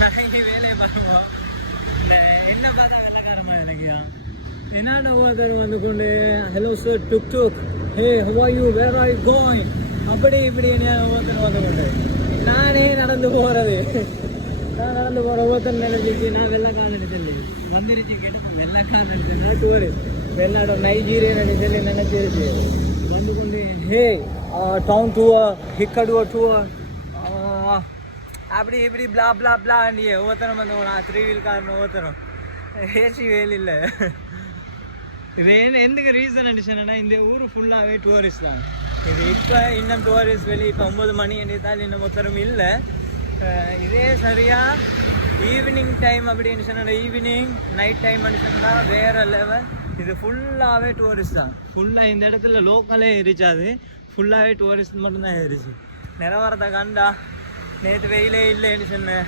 வேலையை பண்ணுவோம். என்ன பார்த்தா வெள்ளக்காரமா எனக்குயா என்னோட ஒருத்தர் வந்து கொண்டு ஹலோ சார் டுக் டுக் hey how are you where are you going அப்படி இப்படி என்ன ஒருத்தர் வந்து கொண்டு நானே நடந்து போகிறது. நான் நடந்து போகிற ஒருத்தர் நினைச்சிச்சு நான் வெள்ளக்காரன் சொல்லி வந்துருச்சு கேட்டு வெள்ளக்காரன் நினைச்சேன் டூரிஸ்ட் வெளிநாடு நைஜீரியா சொல்லி நினைச்சிருச்சு வந்து கொண்டு ஹே டவுன் டூர் ஹிக்கடுவ டூர் அப்படி இப்படி பிளா பிளா பிளாண்டி ஒவ்வொருத்தரும் வந்து நான் 3 வீல்காரன் ஒவ்வொருத்தரும் ஏசி வேல் இல்லை. இது எந்தக்கு ரீசன் அடிச்சுன்னா இந்த ஊர் ஃபுல்லாகவே டூரிஸ்ட் தான். இது இப்போ இன்னும் டூரிஸ்ட் வெளியே இப்போ 9 மணி என்றால் இன்னும் ஒருத்தரும் இல்லை. இதே சரியாக ஈவினிங் டைம் அப்படின்னு சொன்னால் ஈவினிங் நைட் டைம் அப்படின்னு சொன்னால் வேறு லெவல். இது ஃபுல்லாகவே டூரிஸ்ட் தான். ஃபுல்லாக இந்த இடத்துல லோக்கலே எரிச்சாது ஃபுல்லாகவே டூரிஸ்ட் மட்டும்தான் ஏறிச்சு. நிலவரத்தை கண்டா நேற்று வெயிலே இல்லைன்னு சொன்னேன்.